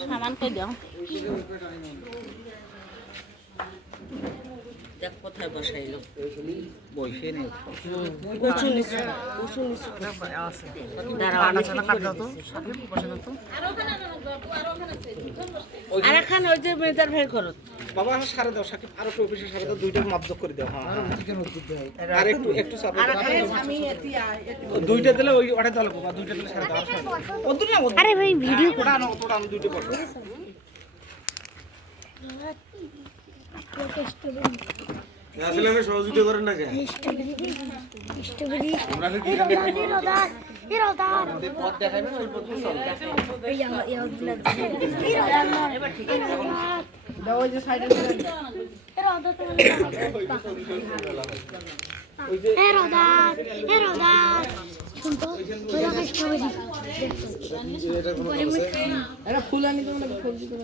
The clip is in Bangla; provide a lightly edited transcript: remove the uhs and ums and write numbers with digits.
সামান কই দাও দেখ কোথায় বসাইলো বসে নেই উঁচু নিচু আছে দাঁড়াও আলোচনা কাট দাও তো সাকিব বসে দাও তো আর এখানে ওই যে মেজার ভাই করো বাবা সারা দাও সাকিব আরো একটু বেশি সারা দাও দুইটা মাপ যোগ করে দাও হ্যাঁ আর একটু চাপ আমি দুইটা দিলে ওই ওটা দিলে বাবা দুইটা দিলে সারা দাও ওদুর না আরে ভাই ভিডিও ওটা আনো দুইটা বসো আসলে আমি সহযোগিতা করেন না কেন স্ট্রবেরি আমরা কি হিরোদার পথ দেখাবেন ওই পথ চলবে দাও ওই যে সাইডে হিরোদার শুনতো স্ট্রবেরি এটা ফুল আনি তো ফুল দিতে